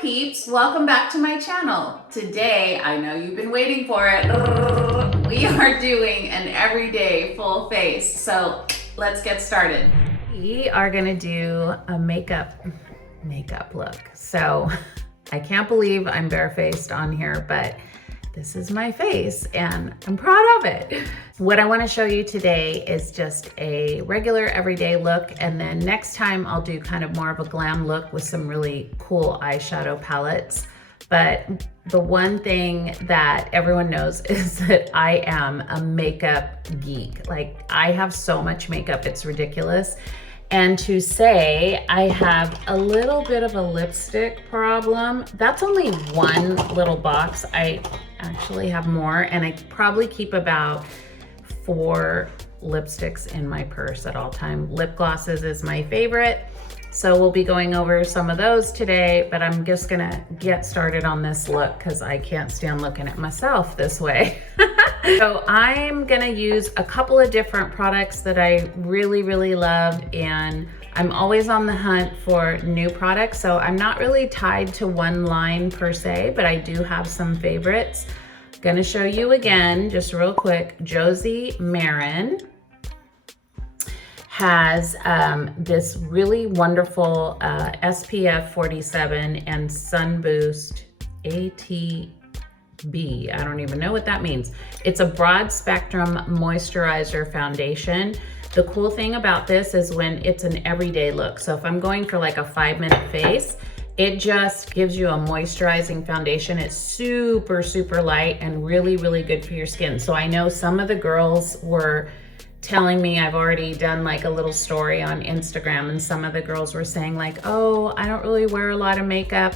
peeps, welcome back to my channel. Today, I know you've been waiting for it. We are doing an everyday full face. So let's get started. We are gonna do a makeup look. So I can't believe I'm barefaced on here, but this is my face and I'm proud of it. What I want to show you today is just a regular everyday look, and then next time I'll do kind of more of a glam look with some really cool eyeshadow palettes. But the one thing that everyone knows is that I am a makeup geek. Like, I have so much makeup, it's ridiculous. And to say I have a little bit of a lipstick problem, that's only one little box. I actually have more, and I probably keep about 4 lipsticks in my purse at all time. Lip glosses is my favorite. So we'll be going over some of those today, but I'm just gonna get started on this look because I can't stand looking at myself this way. So I'm gonna use a couple of different products that I really love, and I'm always on the hunt for new products. So I'm not really tied to one line per se, but I do have some favorites. Gonna show you again, just real quick. Josie Maran has this really wonderful SPF 47 and Sun Boost ATB. I don't even know what that means. It's a broad spectrum moisturizer foundation. The cool thing about this is when it's an everyday look. So if I'm going for like a 5-minute face, it just gives you a moisturizing foundation. It's super light and really good for your skin. So I know some of the girls were telling me, I've already done like a little story on Instagram, and some of the girls were saying like, oh, I don't really wear a lot of makeup,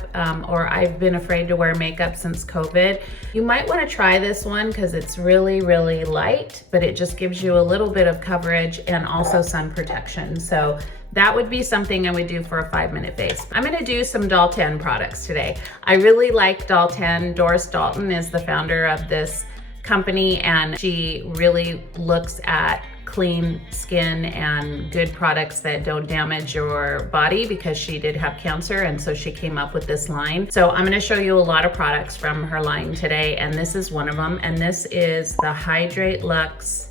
or I've been afraid to wear makeup since COVID. You might want to try this one because it's really light, but it just gives you a little bit of coverage and also sun protection. So that would be something I would do for a 5-minute face. I'm gonna do some Doll 10 products today. I really like Doll 10. Doris Dalton is the founder of this company, and she really looks at clean skin and good products that don't damage your body, because she did have cancer, and so she came up with this line. So I'm going to show you a lot of products from her line today, and this is one of them, and this is the Hydrate Luxe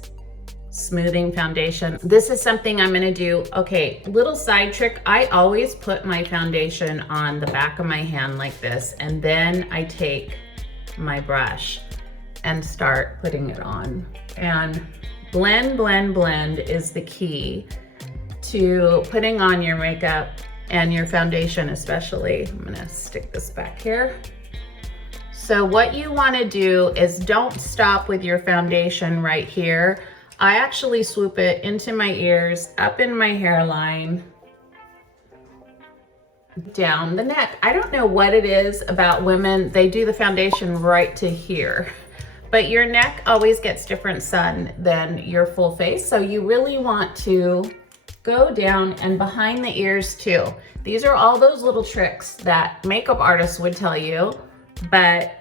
Smoothing Foundation. This is something I'm going to do. Okay, little side trick. I always put my foundation on the back of my hand like this, and then I take my brush and start putting it on. And blend is the key to putting on your makeup and your foundation especially. I'm gonna stick this back here. So what you wanna do is don't stop with your foundation right here. I actually swoop it into my ears, up in my hairline, down the neck. I don't know what it is about women, they do the foundation right to here. But your neck always gets different sun than your full face. So you really want to go down and behind the ears too. These are all those little tricks that makeup artists would tell you, but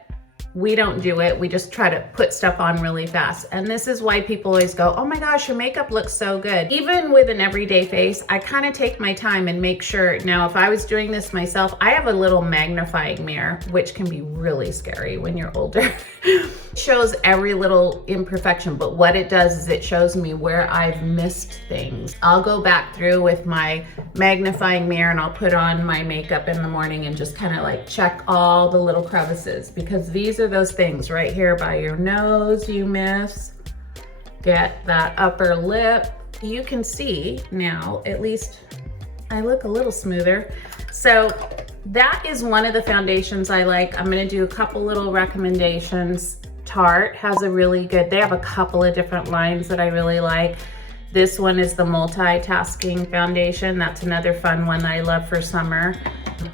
we don't do it. We just try to put stuff on really fast. And this is why people always go, oh my gosh, your makeup looks so good. Even with an everyday face, I kind of take my time and make sure. Now, if I was doing this myself, I have a little magnifying mirror, which can be really scary when you're older. It shows every little imperfection, but what it does is it shows me where I've missed things. I'll go back through with my magnifying mirror and I'll put on my makeup in the morning and just kind of like check all the little crevices, because these are those things right here by your nose you miss. Get that upper lip. You can see now, at least I look a little smoother. So that is one of the foundations I like. I'm gonna do a couple little recommendations. Tarte has a really good, they have a couple of different lines that I really like. This one is the multitasking foundation. That's another fun one that I love for summer.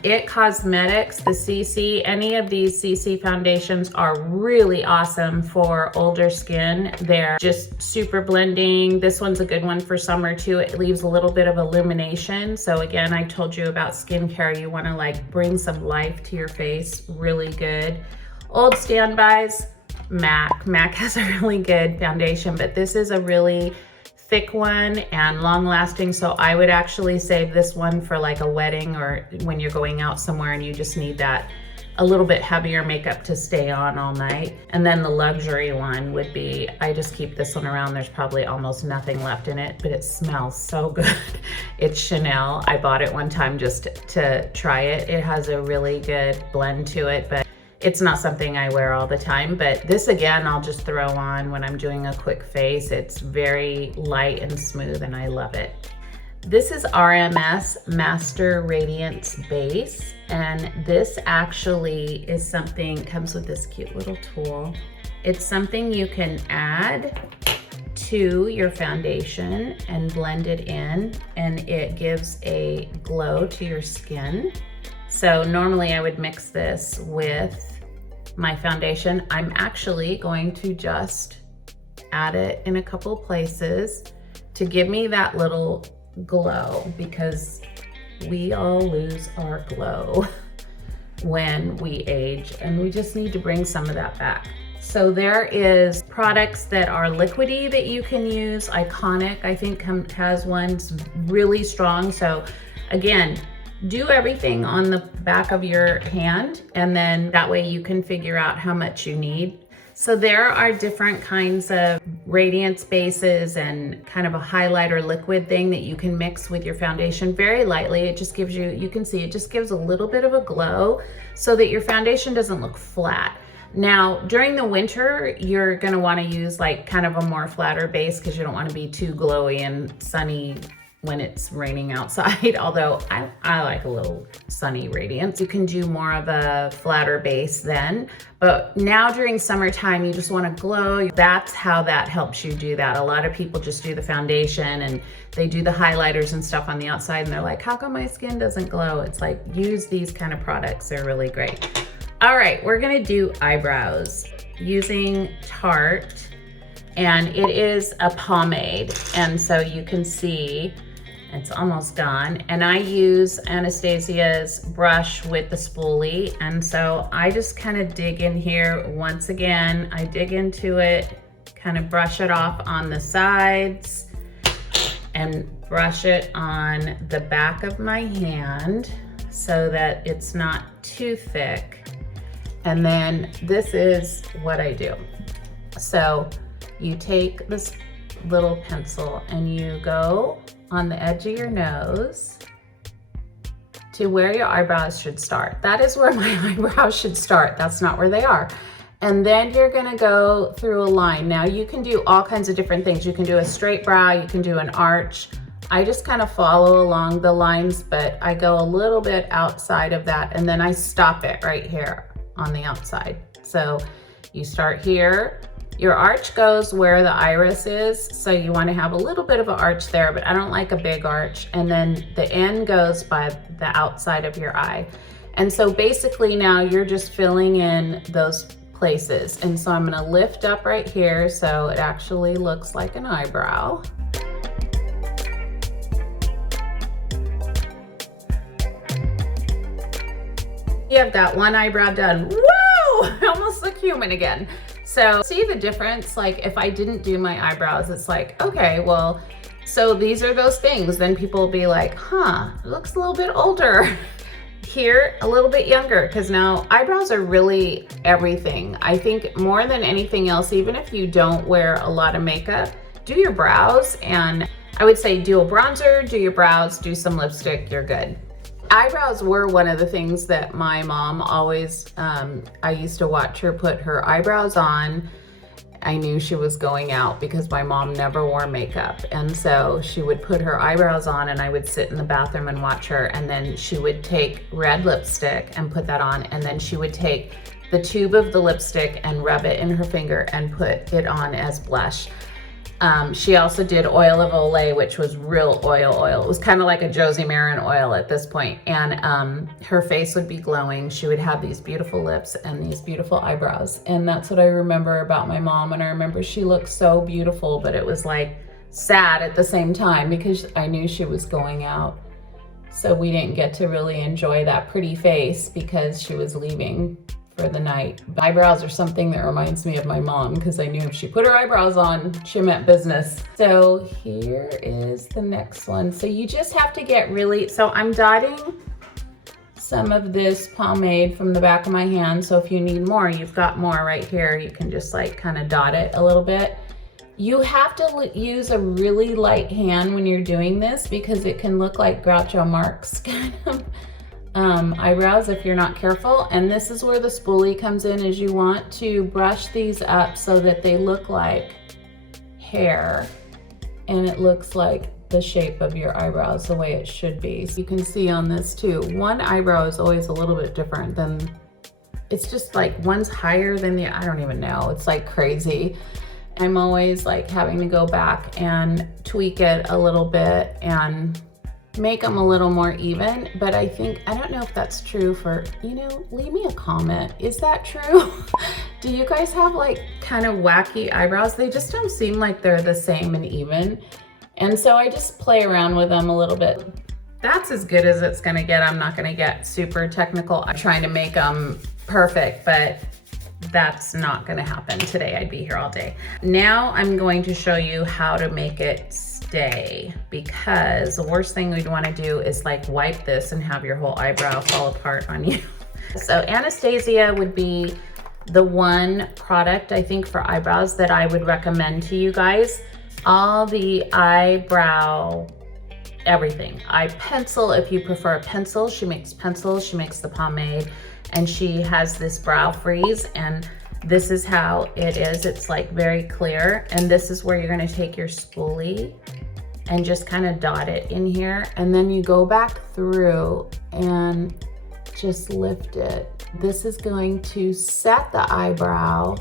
It Cosmetics, the CC, any of these CC foundations are really awesome for older skin. They're just super blending. This one's a good one for summer too. It leaves a little bit of illumination. So again, I told you about skincare. You wanna like bring some life to your face, really good. Old standbys, MAC. MAC has a really good foundation, but this is a really thick one and long lasting. So I would actually save this one for like a wedding or when you're going out somewhere and you just need that a little bit heavier makeup to stay on all night. And then the luxury one would be, I just keep this one around. There's probably almost nothing left in it, but it smells so good. It's Chanel. I bought it one time just to try it. It has a really good blend to it, but it's not something I wear all the time. But this again, I'll just throw on when I'm doing a quick face. It's very light and smooth and I love it. This is RMS Master Radiance Base, and this actually is something, comes with this cute little tool. It's something you can add to your foundation and blend it in, and it gives a glow to your skin. So normally I would mix this with my foundation. I'm actually going to just add it in a couple places to give me that little glow, because we all lose our glow when we age and we just need to bring some of that back. So there is products that are liquidy that you can use. Iconic, I think, has one really strong. So again, do everything on the back of your hand, and then that way you can figure out how much you need. So there are different kinds of radiance bases and kind of a highlighter liquid thing that you can mix with your foundation very lightly. It just gives you, you can see it just gives a little bit of a glow so that your foundation doesn't look flat. Now, during the winter, you're gonna wanna use like kind of a more flatter base because you don't wanna be too glowy and sunny when it's raining outside, although I like a little sunny radiance. You can do more of a flatter base then, but now during summertime, you just wanna glow. That's how that helps you do that. A lot of people just do the foundation and they do the highlighters and stuff on the outside and they're like, how come my skin doesn't glow? It's like, use these kind of products, they're really great. All right, we're gonna do eyebrows using Tarte, and it is a pomade. And so you can see it's almost done. And I use Anastasia's brush with the spoolie. And so I just kind of dig in here. Once again, I dig into it, kind of brush it off on the sides and brush it on the back of my hand so that it's not too thick. And then this is what I do. So you take this little pencil and you go on the edge of your nose to where your eyebrows should start. That is where my eyebrows should start. That's not where they are. And then you're gonna go through a line. Now you can do all kinds of different things. You can do a straight brow, you can do an arch. I just kind of follow along the lines, but I go a little bit outside of that and then I stop it right here on the outside. So you start here. Your arch goes where the iris is, so you want to have a little bit of an arch there, but I don't like a big arch. And then the end goes by the outside of your eye. And so basically now you're just filling in those places. And so I'm going to lift up right here so it actually looks like an eyebrow. Yeah, I've got one eyebrow done. Woo! I almost look human again. So see the difference? Like if I didn't do my eyebrows, it's like, okay, well, so these are those things. Then people will be like, huh, it looks a little bit older. Here, a little bit younger, because now eyebrows are really everything. I think more than anything else, even if you don't wear a lot of makeup, do your brows. And I would say do a bronzer, do your brows, do some lipstick, you're good. Eyebrows were one of the things that my mom always, I used to watch her put her eyebrows on. I knew she was going out because my mom never wore makeup. And so she would put her eyebrows on and I would sit in the bathroom and watch her. And then she would take red lipstick and put that on. And then she would take the tube of the lipstick and rub it in her finger and put it on as blush. She also did oil of Olay, which was real oil. It was kind of like a Josie Maran oil at this point. And her face would be glowing. She would have these beautiful lips and these beautiful eyebrows. And that's what I remember about my mom. And I remember she looked so beautiful, but it was like sad at the same time because I knew she was going out. So we didn't get to really enjoy that pretty face because she was leaving for the night. Eyebrows are something that reminds me of my mom because I knew if she put her eyebrows on, she meant business. So here is the next one. So you just have to get really, so I'm dotting some of this pomade from the back of my hand. So if you need more, you've got more right here. You can just like kind of dot it a little bit. You have to use a really light hand when you're doing this because it can look like Groucho Marx kind of eyebrows if you're not careful. And this is where the spoolie comes in, is you want to brush these up so that they look like hair and it looks like the shape of your eyebrows the way it should be. So you can see on this too, one eyebrow is always a little bit different than, it's just like one's higher than the, I don't even know, it's like crazy. I'm always like having to go back and tweak it a little bit and make them a little more even. But I think, I don't know if that's true for, you know, leave me a comment. Is that true? Do you guys have like kind of wacky eyebrows? They just don't seem like they're the same and even. And so I just play around with them a little bit. That's as good as it's gonna get. I'm not gonna get super technical. I'm trying to make them perfect, but that's not gonna happen today. I'd be here all day. Now I'm going to show you how to make it stay, because the worst thing we'd wanna do is like wipe this and have your whole eyebrow fall apart on you. So Anastasia would be the one product I think for eyebrows that I would recommend to you guys. All the eyebrow, everything. Eye pencil, if you prefer a pencil, she makes pencils, she makes the pomade, and she has this brow freeze, and this is how it is. It's like very clear, and this is where you're gonna take your spoolie and just kind of dot it in here, and then you go back through and just lift it. This is going to set the eyebrow,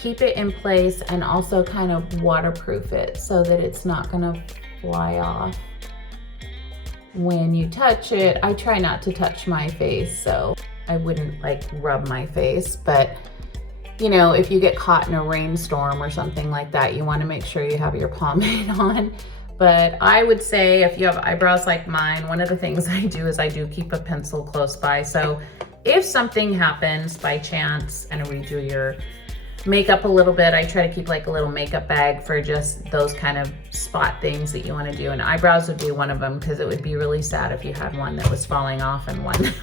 keep it in place, and also kind of waterproof it so that it's not gonna fly off when you touch it. I try not to touch my face, so I wouldn't like rub my face, but you know, if you get caught in a rainstorm or something like that, you want to make sure you have your pomade on. But I would say if you have eyebrows like mine, one of the things I do is I do keep a pencil close by. So if something happens by chance and redo your makeup a little bit, I try to keep like a little makeup bag for just those kind of spot things that you want to do. And eyebrows would be one of them, because it would be really sad if you had one that was falling off and one that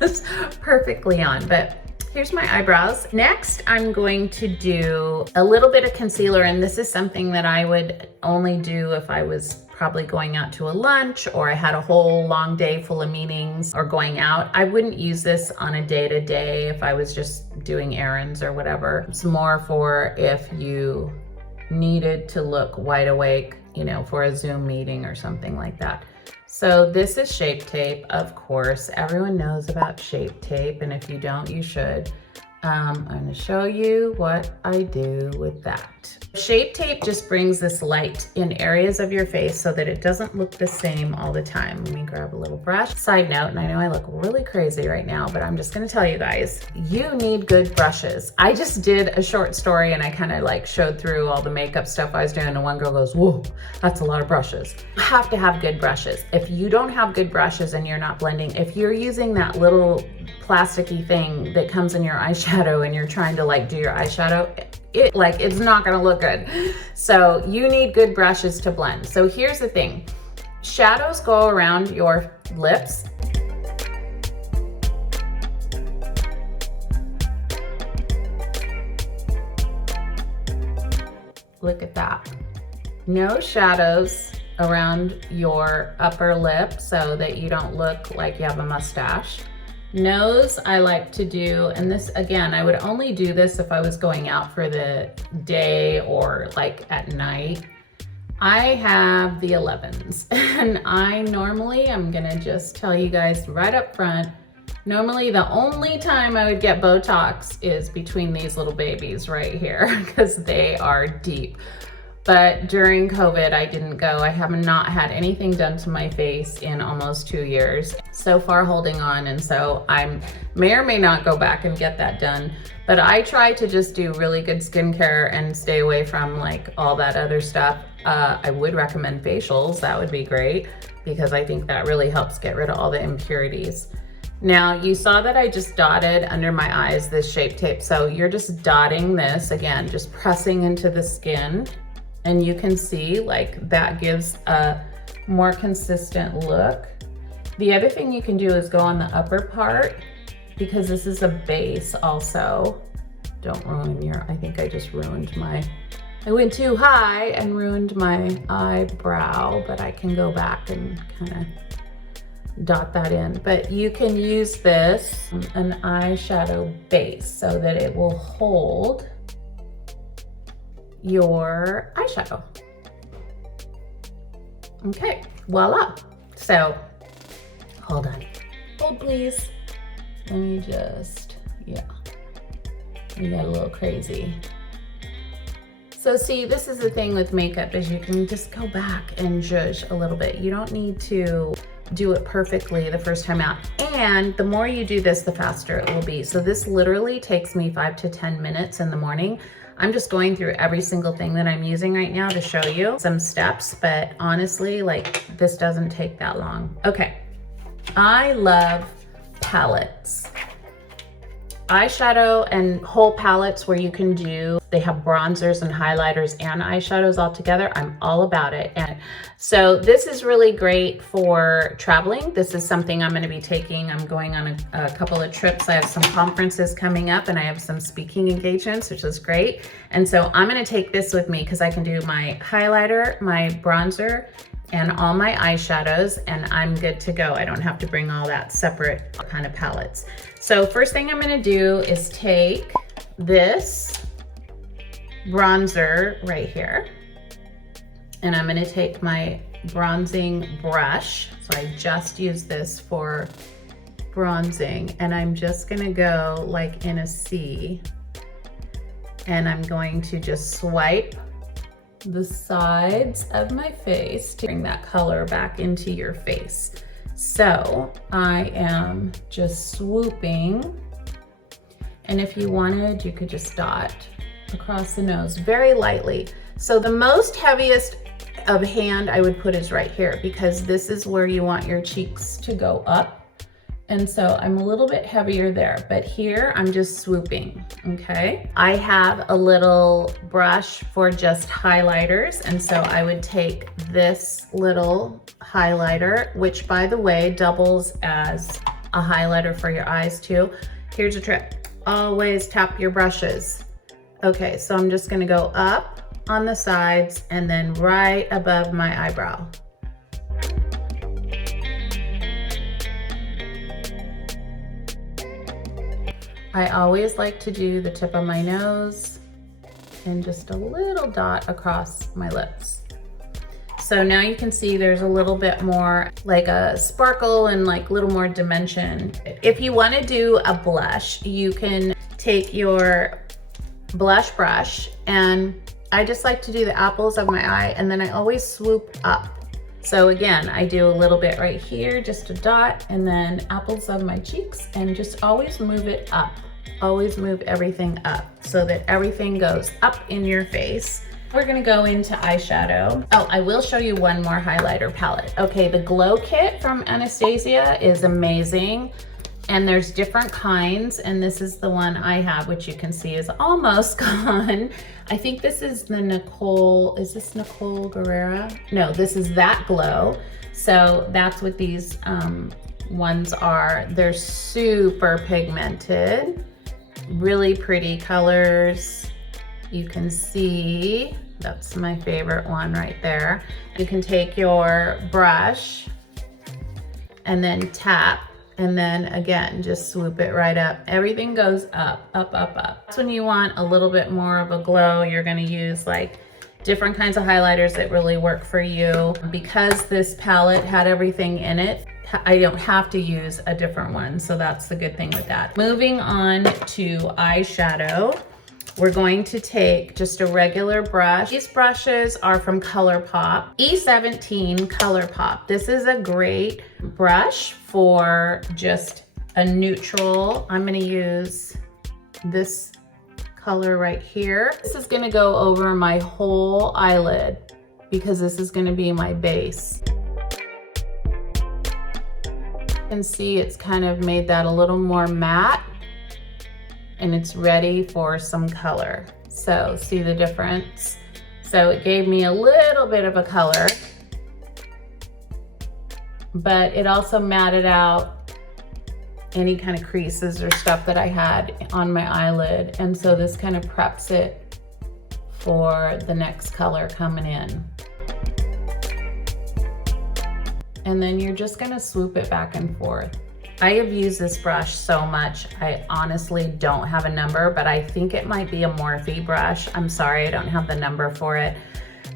was perfectly on. But here's my eyebrows. Next, I'm going to do a little bit of concealer, and this is something that I would only do if I was probably going out to a lunch or I had a whole long day full of meetings or going out. I wouldn't use this on a day-to-day if I was just doing errands or whatever. It's more for if you needed to look wide awake, you know, for a Zoom meeting or something like that. So this is Shape Tape, of course. Everyone knows about Shape Tape, and if you don't, you should. I'm gonna show you what I do with that. Shape Tape just brings this light in areas of your face so that it doesn't look the same all the time. Let me grab a little brush. Side note, and I know I look really crazy right now, but I'm just gonna tell you guys, you need good brushes. I just did a short story and I kind of like showed through all the makeup stuff I was doing, and one girl goes, whoa, that's a lot of brushes. You have to have good brushes. If you don't have good brushes and you're not blending, if you're using that little plasticky thing that comes in your eyeshadow and you're trying to like do your eyeshadow, it's not gonna look good. So you need good brushes to blend. So here's the thing. Shadows go around your lips. Look at that. No shadows around your upper lip so that you don't look like you have a mustache. Nose, I like to do, and this again, I would only do this if I was going out for the day or like at night. I have the 11s, and I normally, I'm gonna just tell you guys right up front, normally the only time I would get Botox is between these little babies right here, because they are deep. But during COVID, I didn't go. I have not had anything done to my face in almost 2 years. So far holding on, and so I may or may not go back and get that done. But I try to just do really good skincare and stay away from like all that other stuff. I would recommend facials. That would be great, because I think that really helps get rid of all the impurities. Now you saw that I just dotted under my eyes this Shape Tape. So you're just dotting this, again, just pressing into the skin. And you can see like that gives a more consistent look. The other thing you can do is go on the upper part because this is a base also. Don't ruin your, I think I just ruined my, I went too high and ruined my eyebrow, but I can go back and kind of dot that in. But you can use this, an eyeshadow base, so that it will hold your eyeshadow. Okay, voila. So, hold on. Hold please. Let me just, yeah. We got a little crazy. So see, this is the thing with makeup is you can just go back and zhuzh a little bit. You don't need to do it perfectly the first time out. And the more you do this, the faster it will be. So this literally takes me 5 to 10 minutes in the morning. I'm just going through every single thing that I'm using right now to show you some steps, but honestly, like this doesn't take that long. Okay, I love palettes. Eyeshadow and whole palettes where you can do, they have bronzers and highlighters and eyeshadows all together. I'm all about it. And so this is really great for traveling. This is something I'm going to be taking. I'm going on a couple of trips. I have some conferences coming up and I have some speaking engagements, which is great. And so I'm going to take this with me because I can do my highlighter, my bronzer, and all my eyeshadows, and I'm good to go. I don't have to bring all that separate kind of palettes. So first thing I'm gonna do is take this bronzer right here, and I'm gonna take my bronzing brush. So I just use this for bronzing, and I'm just gonna go like in a C, and I'm going to just swipe the sides of my face to bring that color back into your face. So I am just swooping, and if you wanted, you could just dot across the nose very lightly. So the most heaviest of hand I would put is right here because this is where you want your cheeks to go up. And so I'm a little bit heavier there, but here I'm just swooping, okay? I have a little brush for just highlighters, and so I would take this little highlighter, which by the way, doubles as a highlighter for your eyes too. Here's a trick, always tap your brushes. Okay, so I'm just gonna go up on the sides and then right above my eyebrow. I always like to do the tip of my nose and just a little dot across my lips. So now you can see there's a little bit more like a sparkle and like a little more dimension. If you want to do a blush, you can take your blush brush, and I just like to do the apples of my eye, and then I always swoop up. So again, I do a little bit right here, just a dot, and then apples of my cheeks, and just always move it up. Always move everything up so that everything goes up in your face. We're gonna go into eyeshadow. Oh, I will show you one more highlighter palette. Okay, the Glow Kit from Anastasia is amazing. And there's different kinds, and this is the one I have, which you can see is almost gone. I think this is the Nicole, is this Nicole Guerrera? No, this is That Glow. So that's what these ones are. They're super pigmented, really pretty colors. You can see, that's my favorite one right there. You can take your brush and then tap, and then again, just swoop it right up. Everything goes up, up, up, up. That's when you want a little bit more of a glow. You're gonna use like different kinds of highlighters that really work for you. Because this palette had everything in it, I don't have to use a different one. So that's the good thing with that. Moving on to eyeshadow. We're going to take just a regular brush. These brushes are from ColourPop. E17 ColourPop. This is a great brush for just a neutral. I'm gonna use this color right here. This is gonna go over my whole eyelid because this is gonna be my base. can see it's kind of made that a little more matte, and it's ready for some color. So see the difference? So it gave me a little bit of a color, but it also matted out any kind of creases or stuff that I had on my eyelid. And so this kind of preps it for the next color coming in. And then you're just gonna swoop it back and forth. I have used this brush so much, I honestly don't have a number, but I think it might be a Morphe brush. I'm sorry, I don't have the number for it,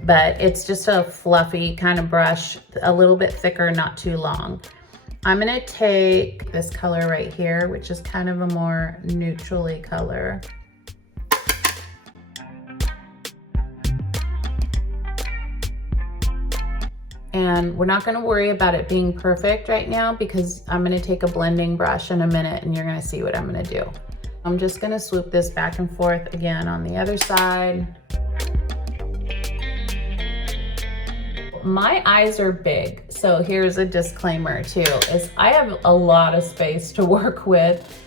but it's just a fluffy kind of brush, a little bit thicker, not too long. I'm gonna take this color right here, which is kind of a more neutrally color. And we're not gonna worry about it being perfect right now because I'm gonna take a blending brush in a minute and you're gonna see what I'm gonna do. I'm just gonna swoop this back and forth again on the other side. My eyes are big, so here's a disclaimer too, is I have a lot of space to work with.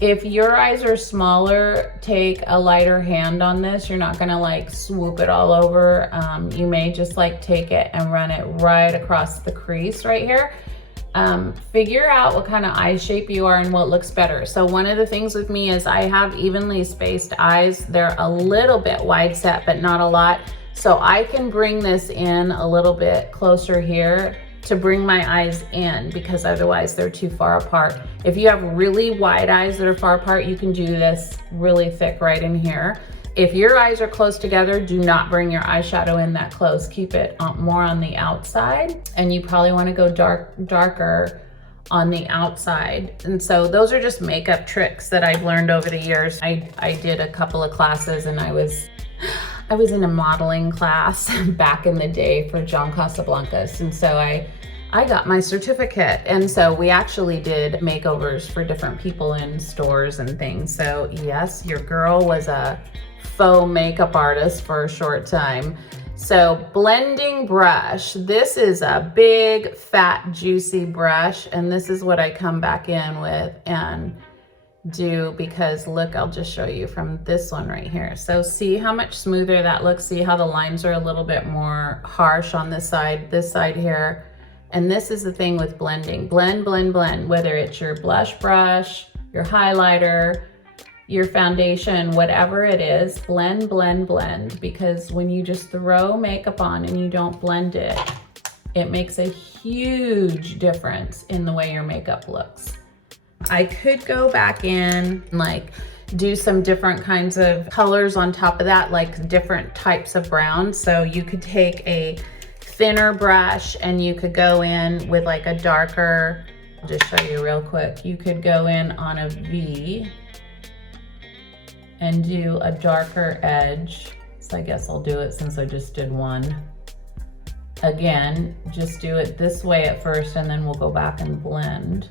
If your eyes are smaller, take a lighter hand on this. You're not gonna like swoop it all over. You may just like take it and run it right across the crease right here. Figure out what kind of eye shape you are and what looks better. So one of the things with me is I have evenly spaced eyes. They're a little bit wide set, but not a lot. So I can bring this in a little bit closer here to bring my eyes in because otherwise they're too far apart. If you have really wide eyes that are far apart, you can do this really thick right in here. If your eyes are close together, do not bring your eyeshadow in that close. Keep it more on the outside, and you probably want to go darker on the outside. And so those are just makeup tricks that I've learned over the years. I did a couple of classes and I was in a modeling class back in the day for John Casablancas. And so I got my certificate. And so we actually did makeovers for different people in stores and things. So yes, your girl was a faux makeup artist for a short time. So blending brush, this is a big, fat, juicy brush. And this is what I come back in with and do, because look, I'll just show you from this one right here. So see how much smoother that looks? See how the lines are a little bit more harsh on this side here. And this is the thing with blending. Blend, blend, blend, whether it's your blush brush, your highlighter, your foundation, whatever it is, blend, blend, blend. Because when you just throw makeup on and you don't blend it, it makes a huge difference in the way your makeup looks. I could go back in and like do some different kinds of colors on top of that, like different types of browns. So you could take a thinner brush and you could go in with like a darker, I'll just show you real quick. You could go in on a V and do a darker edge. So I guess I'll do it since I just did one. Again, just do it this way at first and then we'll go back and blend.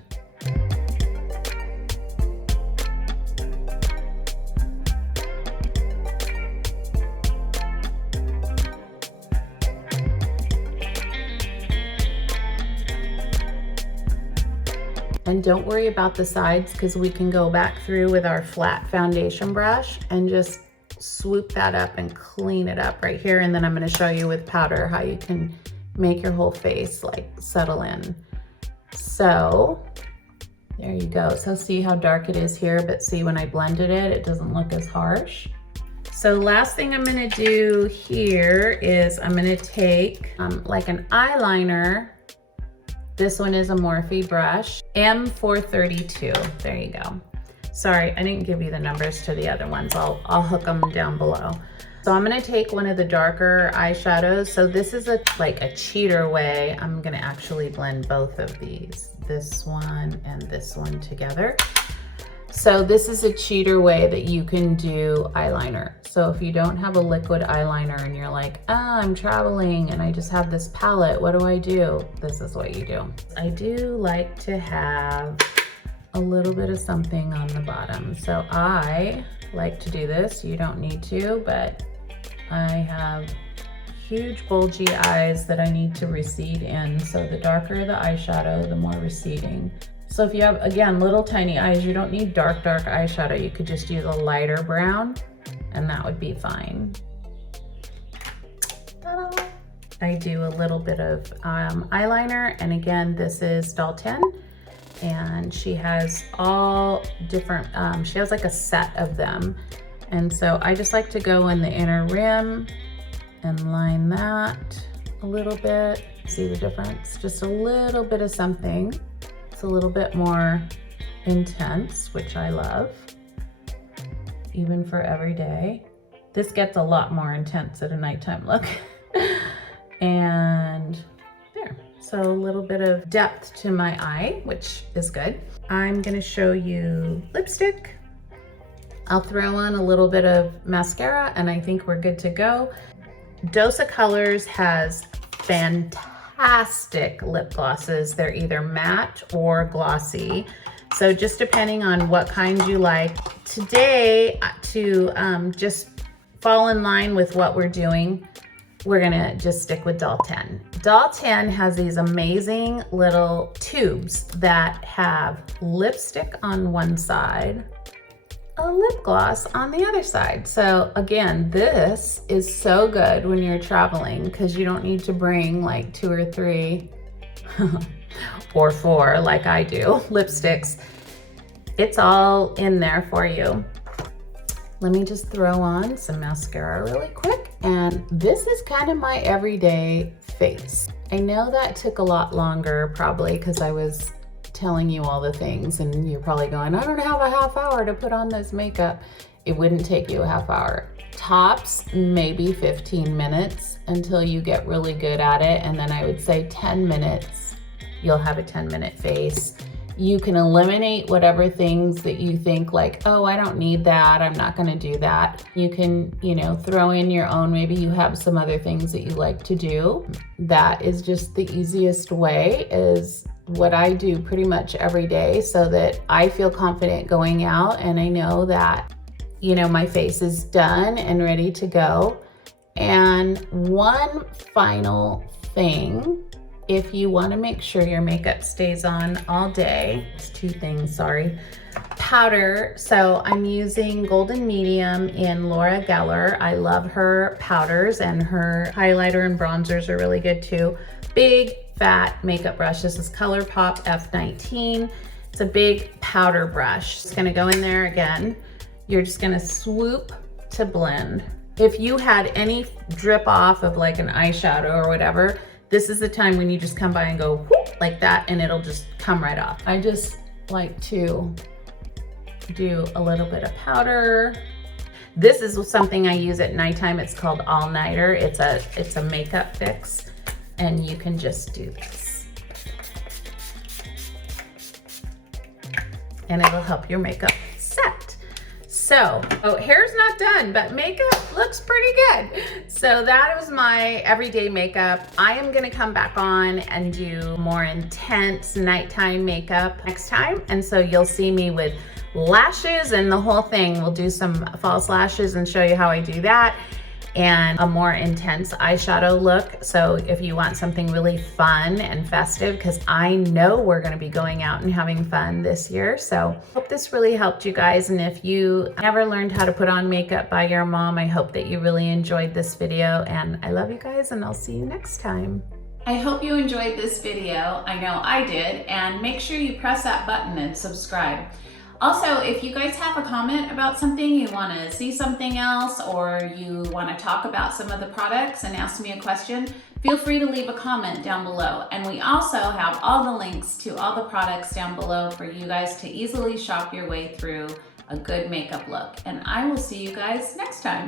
And don't worry about the sides because we can go back through with our flat foundation brush and just swoop that up and clean it up right here. And then I'm going to show you with powder how you can make your whole face like settle in. So there you go. So see how dark it is here, but see when I blended it, it doesn't look as harsh. So last thing I'm going to do here is I'm going to take like an eyeliner. This one is a Morphe brush, M432. There you go. Sorry, I didn't give you the numbers to the other ones. I'll hook them down below. So I'm gonna take one of the darker eyeshadows. So this is like a cheater way. I'm gonna actually blend both of these, this one and this one together. So this is a cheater way that you can do eyeliner. So if you don't have a liquid eyeliner and you're like, I'm traveling and I just have this palette, what do I do? This is what you do. I do like to have a little bit of something on the bottom. So I like to do this. You don't need to, but I have huge bulgy eyes that I need to recede in. So the darker the eyeshadow, the more receding. So if you have, again, little tiny eyes, you don't need dark eyeshadow. You could just use a lighter brown and that would be fine. Ta-da! I do a little bit of eyeliner, and again, this is doll 10, and she has all different, she has like a set of them. And so I just like to go in the inner rim and line that a little bit. See the difference? Just a little bit of something. It's a little bit more intense, which I love, even for every day. This gets a lot more intense at a nighttime look. And there, so a little bit of depth to my eye, which is good. I'm gonna show you lipstick. I'll throw on a little bit of mascara and I think we're good to go. Dose of Colors has fantastic lip glosses. They're either matte or glossy. So just depending on what kind you like. Today, to just fall in line with what we're doing, we're gonna just stick with doll 10. Doll 10 has these amazing little tubes that have lipstick on one side, a lip gloss on the other side. So again, this is so good when you're traveling because you don't need to bring like 2 or 3 or 4 like I do lipsticks. It's all in there for you. Let me just throw on some mascara really quick. And this is kind of my everyday face. I know that took a lot longer probably because I was telling you all the things and you're probably going, I don't have a half hour to put on this makeup. It wouldn't take you a half hour. Tops, maybe 15 minutes until you get really good at it. And then I would say 10 minutes, you'll have a 10-minute face. You can eliminate whatever things that you think like, oh, I don't need that, I'm not gonna do that. You can, you know, throw in your own, maybe you have some other things that you like to do. That is just the easiest way, is what I do pretty much every day so that I feel confident going out and I know that, you know, my face is done and ready to go. And one final thing, if you want to make sure your makeup stays on all day, it's 2 things, sorry. Powder, so I'm using Golden Medium in Laura Geller. I love her powders and her highlighter and bronzers are really good too. Big fat makeup brush. This is ColourPop F19. It's a big powder brush. It's gonna go in there again. You're just gonna swoop to blend. If you had any drip off of like an eyeshadow or whatever, this is the time when you just come by and go whoop, like that, and it'll just come right off. I just like to do a little bit of powder. This is something I use at nighttime. It's called All Nighter. It's a makeup fix, and you can just do this. And it'll help your makeup set. So, oh, hair's not done, but makeup looks pretty good. So that was my everyday makeup. I am gonna come back on and do more intense nighttime makeup next time. And so you'll see me with lashes and the whole thing. We'll do some false lashes and show you how I do that, and a more intense eyeshadow look. So if you want something really fun and festive, because I know we're gonna be going out and having fun this year. So hope this really helped you guys. And if you never learned how to put on makeup by your mom, I hope that you really enjoyed this video. And I love you guys, and I'll see you next time. I hope you enjoyed this video. I know I did. And make sure you press that button and subscribe. Also, if you guys have a comment about something, you want to see something else, or you want to talk about some of the products and ask me a question, feel free to leave a comment down below. And we also have all the links to all the products down below for you guys to easily shop your way through a good makeup look. And I will see you guys next time.